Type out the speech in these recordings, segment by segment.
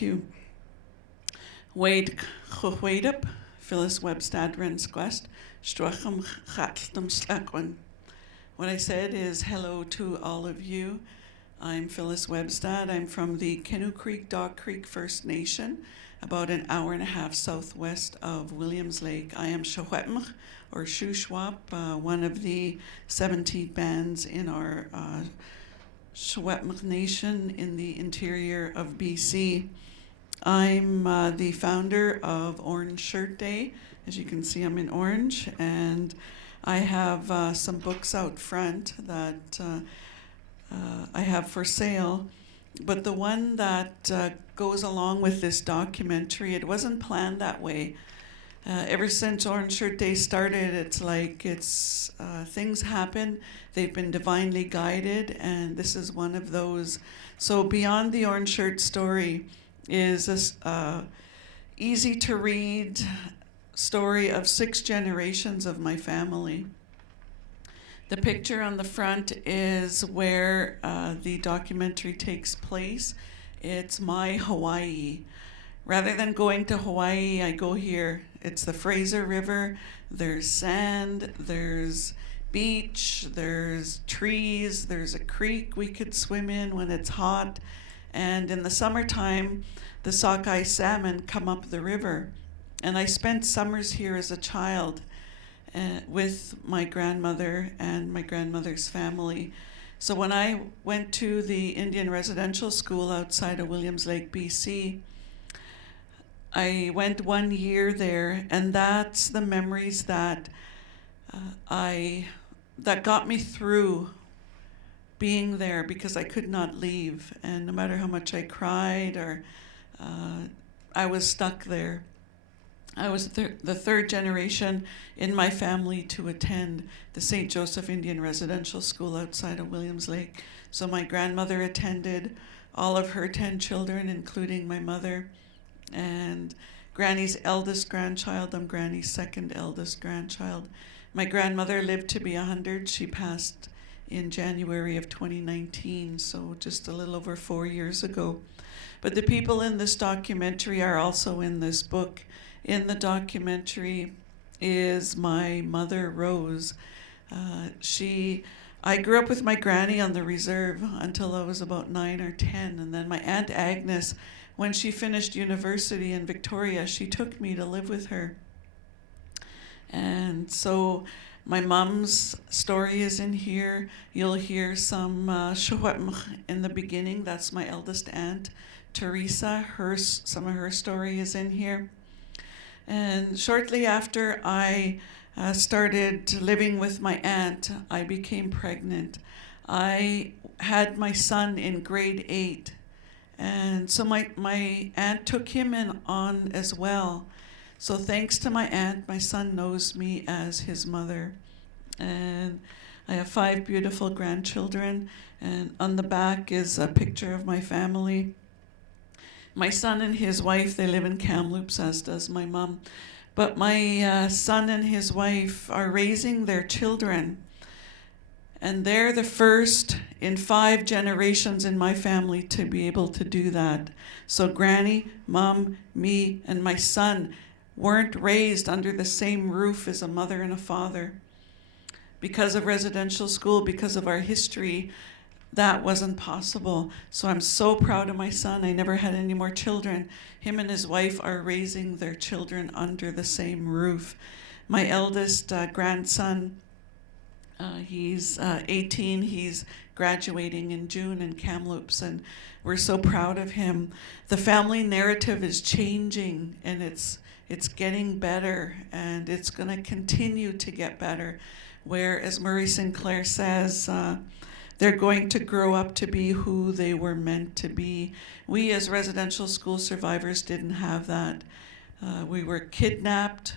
Thank you. Wade Chwedep, Phyllis Jack-Webstad Rensquest, Struchum Chatlum Slakwan. What I said is hello to all of you. I'm Phyllis Jack-Webstad. I'm from the Canoe Creek, Dog Creek First Nation, about an hour and a half southwest of Williams Lake. I am Secwépemc, or Shuswap, one of the 17 bands in our Secwépemc Nation in the interior of BC. I'm the founder of Orange Shirt Day. As you can see, I'm in orange, and I have some books out front that I have for sale. But the one that goes along with this documentary, it wasn't planned that way. Ever since Orange Shirt Day started, it's like things happen. They've been divinely guided, and this is one of those. So beyond the Orange Shirt story is a easy to read story of 6 generations of my family. The picture on the front is where the documentary takes place. It's my Hawaii. Rather than going to Hawaii, I go here. It's the Fraser River. There's sand, there's beach, there's trees, there's a creek we could swim in when it's hot. And in the summertime, the sockeye salmon come up the river. And I spent summers here as a child with my grandmother and my grandmother's family. So when I went to the Indian residential school outside of Williams Lake, BC, I went 1 year there, and that's the memories that that got me through being there, because I could not leave, and no matter how much I cried or I was stuck there. I was the third generation in my family to attend the St. Joseph Indian Residential School outside of Williams Lake. So my grandmother attended, all of her 10 children, including my mother, and Granny's eldest grandchild. I'm Granny's second eldest grandchild. My grandmother lived to be 100. She passed in January of 2019, so just a little over 4 years ago. But the people in this documentary are also in this book. In the documentary is my mother, Rose. I grew up with my granny on the reserve until I was about 9 or 10, and then my Aunt Agnes, when she finished university in Victoria, she took me to live with her. And so my mom's story is in here. You'll hear some Secwépemc in the beginning. That's my eldest aunt, Teresa. Some of her story is in here. And shortly after I started living with my aunt, I became pregnant. I had my son in grade 8. And so my aunt took him on as well. So thanks to my aunt, my son knows me as his mother. And I have 5 beautiful grandchildren. And on the back is a picture of my family. My son and his wife, they live in Kamloops, as does my mom. But my son and his wife are raising their children. And they're the first in 5 generations in my family to be able to do that. So Granny, Mom, me, and my son weren't raised under the same roof as a mother and a father. Because of residential school, because of our history, that wasn't possible. So I'm so proud of my son. I never had any more children. Him and his wife are raising their children under the same roof. My eldest grandson, he's 18. He's graduating in June in Kamloops, and we're so proud of him. The family narrative is changing, and it's getting better, and it's going to continue to get better. Where, as Murray Sinclair says, they're going to grow up to be who they were meant to be. We as residential school survivors didn't have that. We were kidnapped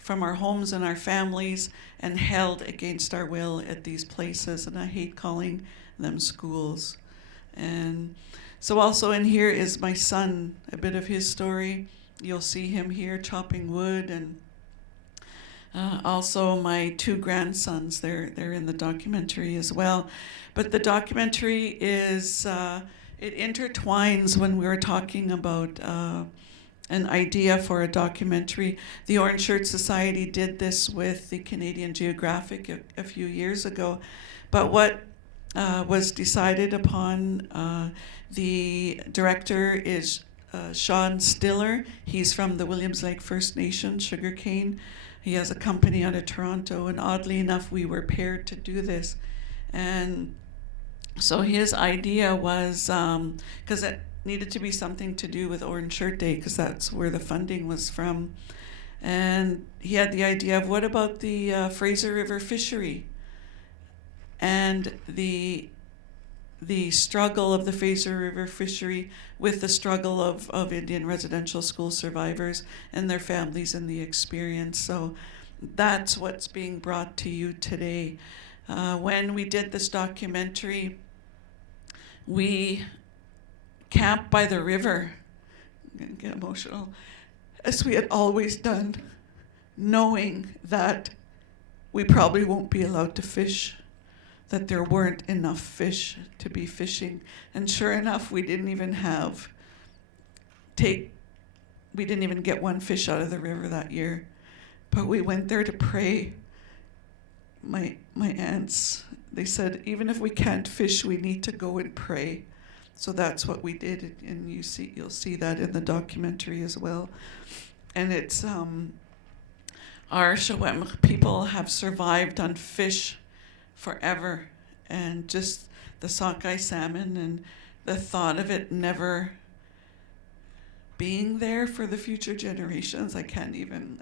from our homes and our families and held against our will at these places, and I hate calling them schools. And so also in here is my son, a bit of his story. You'll see him here chopping wood, and also my 2 grandsons, they're in the documentary as well. But the documentary is It intertwines when we were talking about an idea for a documentary. The Orange Shirt Society did this with the Canadian Geographic a few years ago. But what was decided upon, the director is Sean Stiller. He's from the Williams Lake First Nation, sugarcane. He has a company out of Toronto, and oddly enough, we were paired to do this. And so his idea was, because it needed to be something to do with Orange Shirt Day, because that's where the funding was from. And he had the idea of, what about the Fraser River fishery? And the struggle of the Fraser River fishery with the struggle of Indian residential school survivors and their families and the experience. So that's what's being brought to you today. When we did this documentary, we camped by the river. I'm gonna get emotional. As we had always done, knowing that we probably won't be allowed to fish, that there weren't enough fish to be fishing. And sure enough, we didn't even get one fish out of the river that year. But we went there to pray. My aunts, they said, even if we can't fish, we need to go and pray. So that's what we did, and you'll see that in the documentary as well. And it's our Secwépemc people have survived on fish forever, and just the sockeye salmon and the thought of it never being there for the future generations, I can't even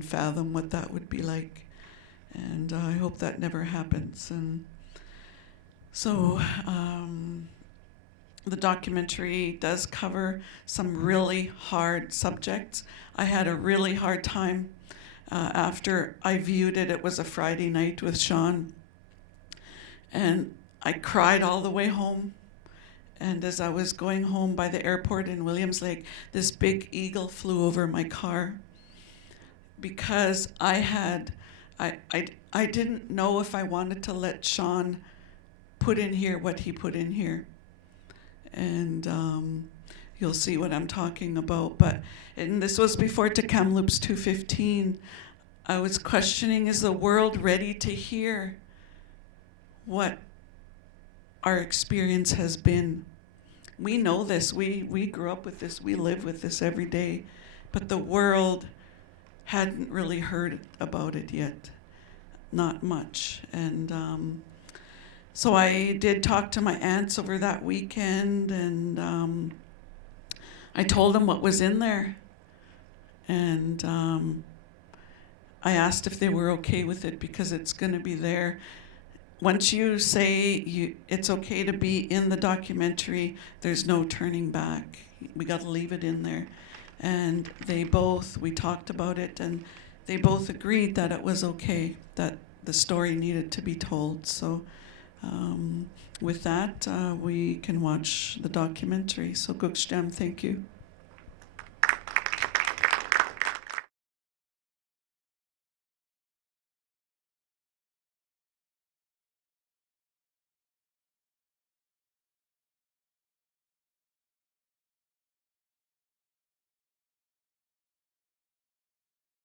fathom what that would be like. And I hope that never happens. And so the documentary does cover some really hard subjects. I had a really hard time after I viewed it. It was a Friday night with Sean, and I cried all the way home. And as I was going home by the airport in Williams Lake, this big eagle flew over my car, because I didn't know if I wanted to let Sean put in here what he put in here. And you'll see what I'm talking about. And this was before to Kamloops 215. I was questioning, is the world ready to hear what our experience has been? We know this. We grew up with this. We live with this every day. But the world hadn't really heard about it yet. Not much. And so I did talk to my aunts over that weekend, and I told them what was in there. And I asked if they were okay with it, because it's going to be there. Once you say it's okay to be in the documentary, there's no turning back. We got to leave it in there. And we talked about it, and they both agreed that it was okay, that the story needed to be told. So with that, we can watch the documentary. So Gukshtam, thank you.